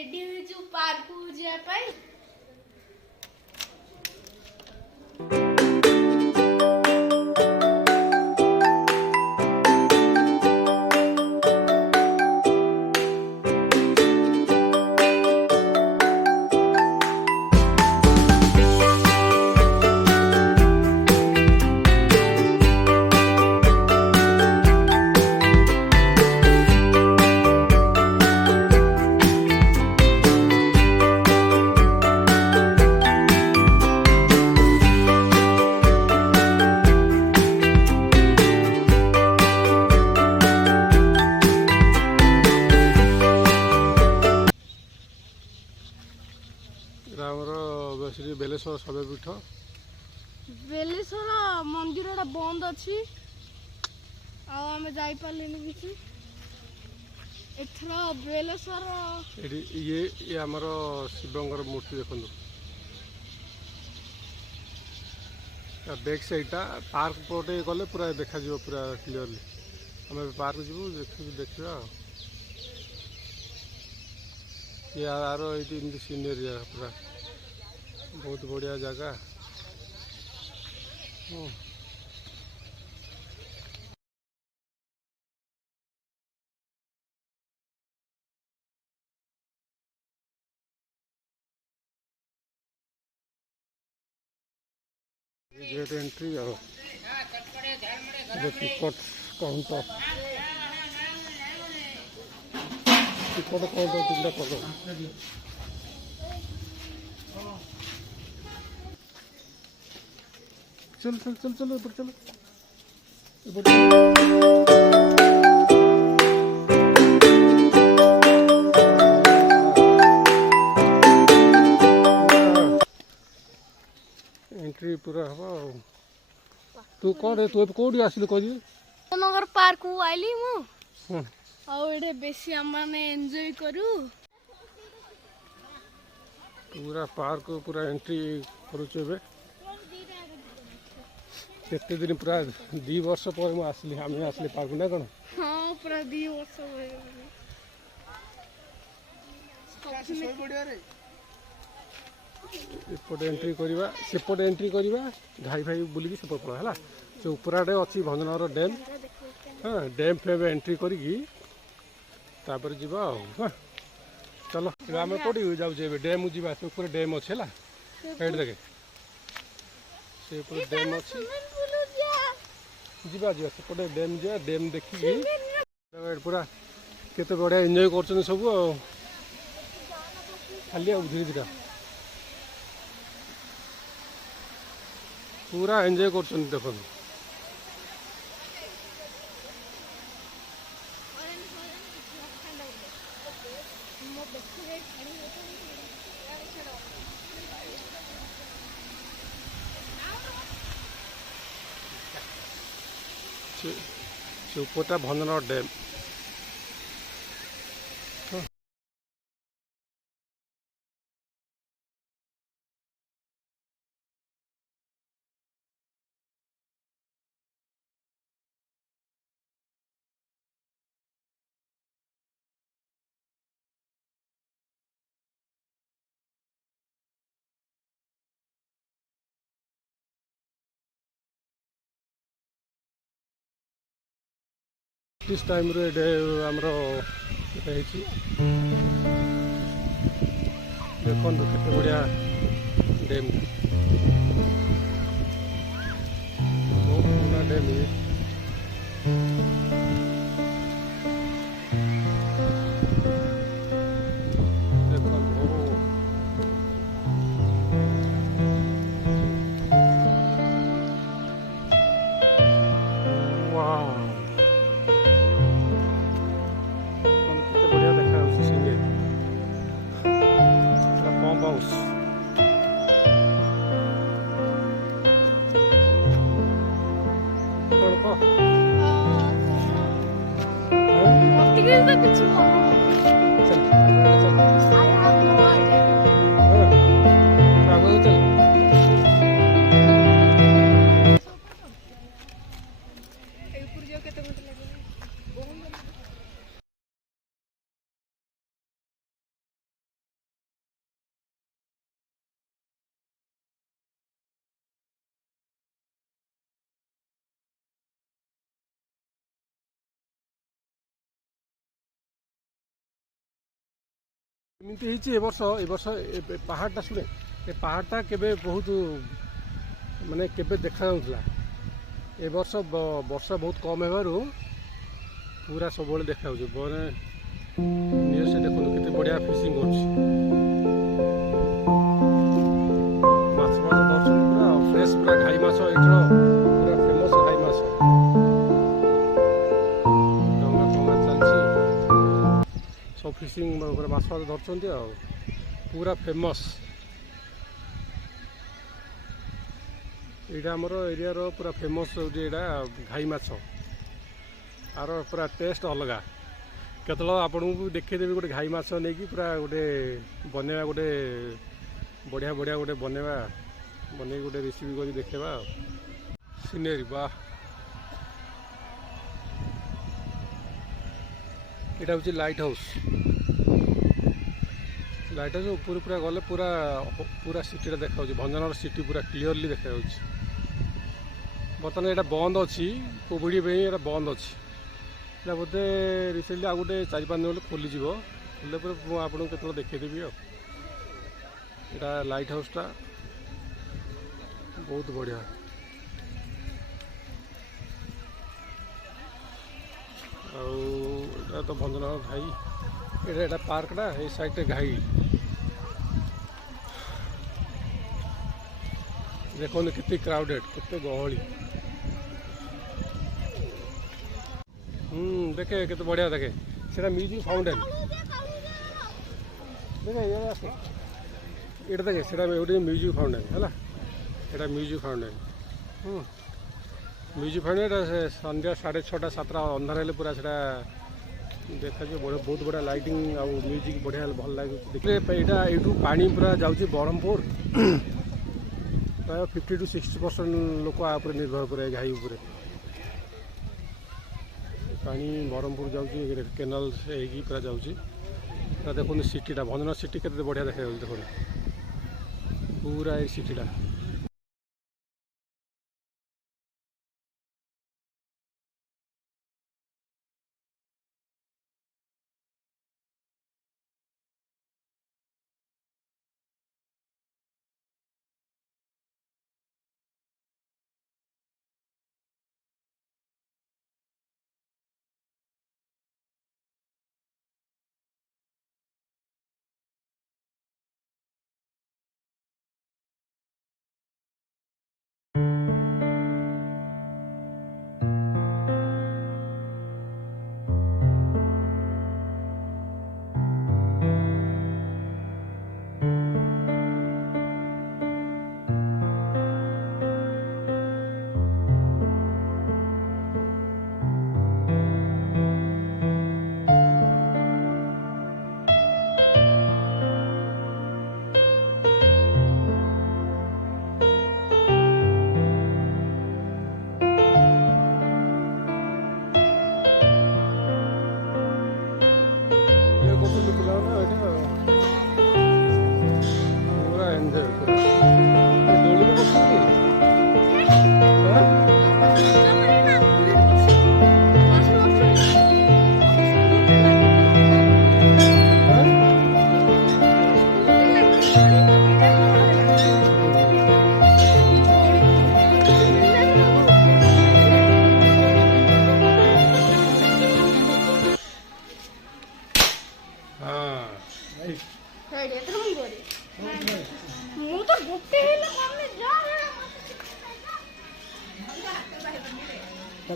Ready हो park को जाए श्री बेलेश्वर शैवपीठ बेलेश्वर मंदिर बंद अच्छी आम जापारे कि एथर बेलेश्वर ये आमर शिवंकर मूर्ति देखो बैक साइडटा पार्क पटे गले पूरा देखा पूरा क्लीयरली आम पार्क जीव देखा यार ये सीनरी पूरा बहुत बढ़िया जगह गेट एंट्री और टिकट काउंटर तीन कर चल चल चल चलो ऊपर चलो एंट्री पूरा हम तू कौन तू कौटी आसिलु कह जनगरो पार्क को आइली मु आउ बेसी आमे एंजॉय करू पूरा पार्क पूरा एंट्री करूचे केते दिन पूरा 2 वर्ष पर मु आसली हमें आसली पार्क ना कौन हाँ पूरा 2 वर्ष एपटे एंट्री करवा सेपटे एंट्री करवा घाई भाई बुलिकी सेपट पड़ा है से उपराडे अच्छी भंजनगर डैम हाँ डैम फ्रेम एंट्री करी तापर जीवा हाँ चलो आम कौटी जाऊे डैम जीवा से ऊपर डैम अच्छे है साइड देखे से ऊपर डैम अच्छी जीवा सेपटे डैम जा डैम देखिकी पूरा केते बढ़िया एंजॉय कर सब खाली धीरे धीरे पूरा एंजॉय कर देख से ऊपरटा भंजनगर डैम ब्रिटिश टाइम आमर देखो केते बढ़िया डैम बहुत पुराना डैम ये house I have no idea. एमती ए वर्ष पहाड़टा शुणे ए पहाड़टा केबे बहुत माने केबे देखा जाउथला ए वर्ष वर्षा बहुत कम हेबारु पूरा सब देखा माने नियर से देखो केते बढ़िया फिशिंग करछि माछ माछ दर्शन पूरा फ्रेश पूरा घाई माछ एठरो पूरा फेमस घाई माछ डंगा डंगा चलछि सब फिशिंग पूरा माछ माछ धरछन्ती आ पूरा फेमस एटा हमर एरिया रो पूरा फेमस होजे एटा घाई माछ आर पूरा टेस्ट अलग केतल आपन को देखदेवी गोटे घाई माछ नहीं कि पूरा गोटे बनवा गोटे बढ़िया बढ़िया गोटे बनवा बन गोटे रेसिपी कर देखा सीनेरी वाह यहाँ हूँ लाइट हाउस ऊपर पूरा गले पूरा पूरा सिटी देखा भंजनगर सिटी पूरा क्लीयरली देखा बर्तमान यहाँ बंद अच्छी कोविड ये बंद अच्छी यहाँ बोधे रिसेंटली आ गए 4-5 दिन खोलीज खोल आपको केत देखदेवी यहाँ लाइट हाउसटा बहुत बढ़िया आउ तो भंजनगर घाई यहाँ पार्कटा ये साइड घाई देखो केते क्राउडेड केते गहली देखे केते बढ़िया देखे सेटा म्यूजिक फाउंटेन देखे ये देखे सेटा गोटे म्यूजिक फाउंटेन है यहाँ म्यूजिक फाउंटेन म्यूजिक फाउंटेन संध्या 6:30-7 अंधार हेल्ले पूरा से देखा बहुत बढ़िया लाइटिंग आ म्यूजिक बढ़िया भल लगे देखिए यहाँ यूँ पानी पूरा जाऊँगी ब्रह्मपुर प्राय 50-60% लोक आप निर्भर करे घाई उपर पानी ब्रह्मपुर जाऊँगी केनाल से पूरा जाऊँगी देखो सिटीटा भंजनगर सिटी के बढ़िया देखा देखो पूरा ये सिटीटा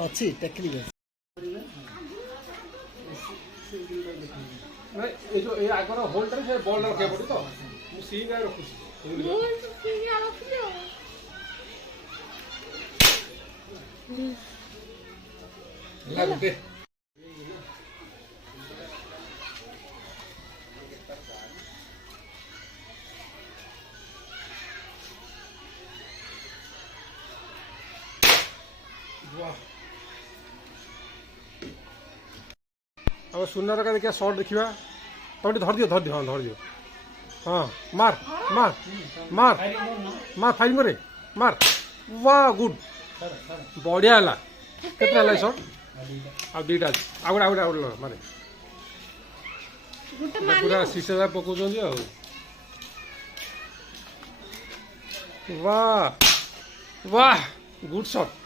अच्छी टेक्निक ये जो ये आगर होल्डर से बॉल रखे पड़ी तो मु सी गाय रखुछी मु सी गाय रखली लाग दे वाह अब सुनर का देखिए शॉट देखा तुम धर दियो हाँ धर दियो हाँ मार मार मार मार फाइन करे मार वाह गुड बढ़िया है केतना शॉट आ दुईटा आ गोटे मारे पूरा शीशा पकाउछन् आ वाह वाह गुड शॉट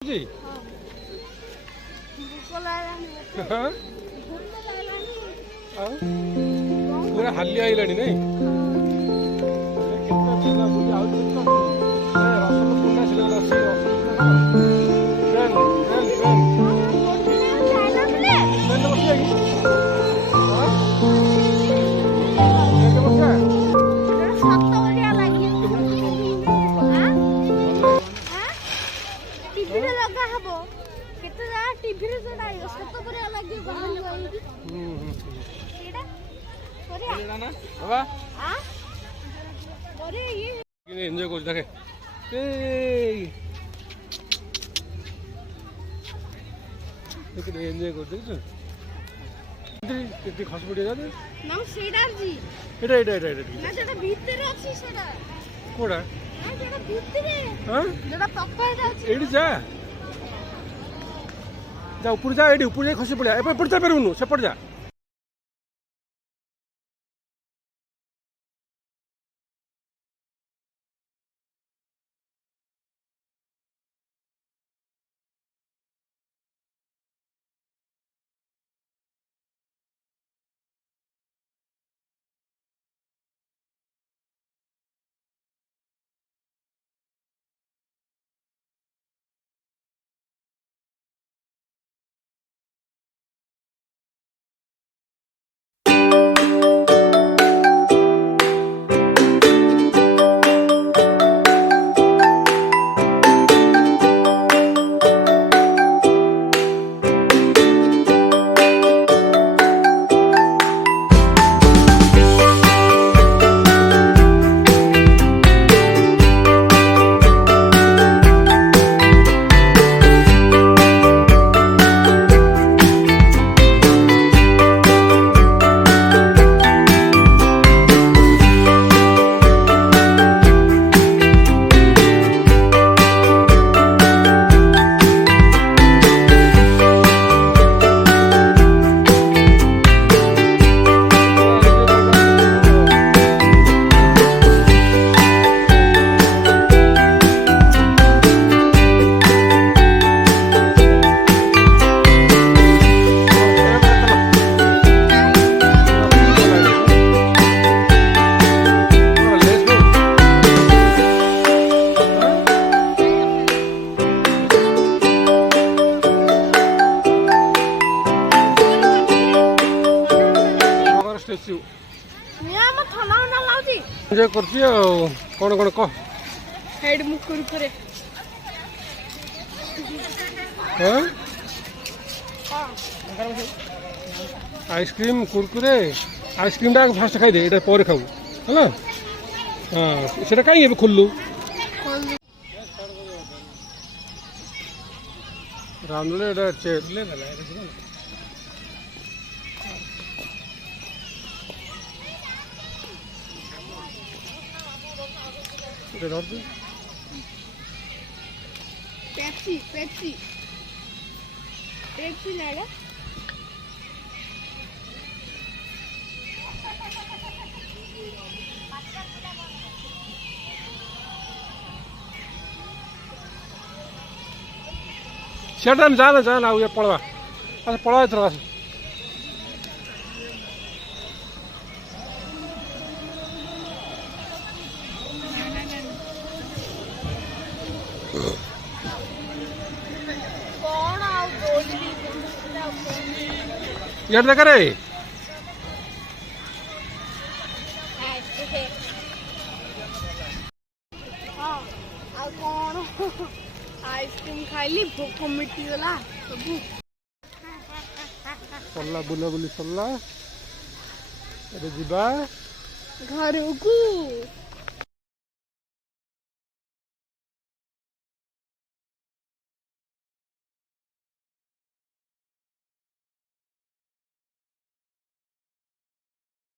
जी हाँ पूरा हालिया आइलानी नहीं एंजॉय कर देखे एंजॉय कर देख केते खस पड़ी जाते ना सेडार जी एटा एटा एटा एटा ना जेटा भीतर अछि सेडा कोडा ना जेटा भीतर हां जेटा पप्पा अछि एडी जा जा ऊपर जा एडी ऊपर जा खसी पड़िया एपे पड़ता परउनु से पड़ जा एंजॉय करती कौन कौन कह हेड मुख कुरकुरे हाँ आइसक्रीम कुरकुरे आइसक्रीम टा फास्ट खाई दे एटा पर खाऊ है हाँ सेटा कहीं एबे खोललु रामले एटा चेक ले ना पेप्सी पेप्सी पेप्सी लागा सेटा जाना जाना ये पड़वा अच्छा पड़वा चला यार देखा रे आइसक्रीम खाइली भोक मिटी गला सब सरला बुला बुली सरला ए जिबा घर को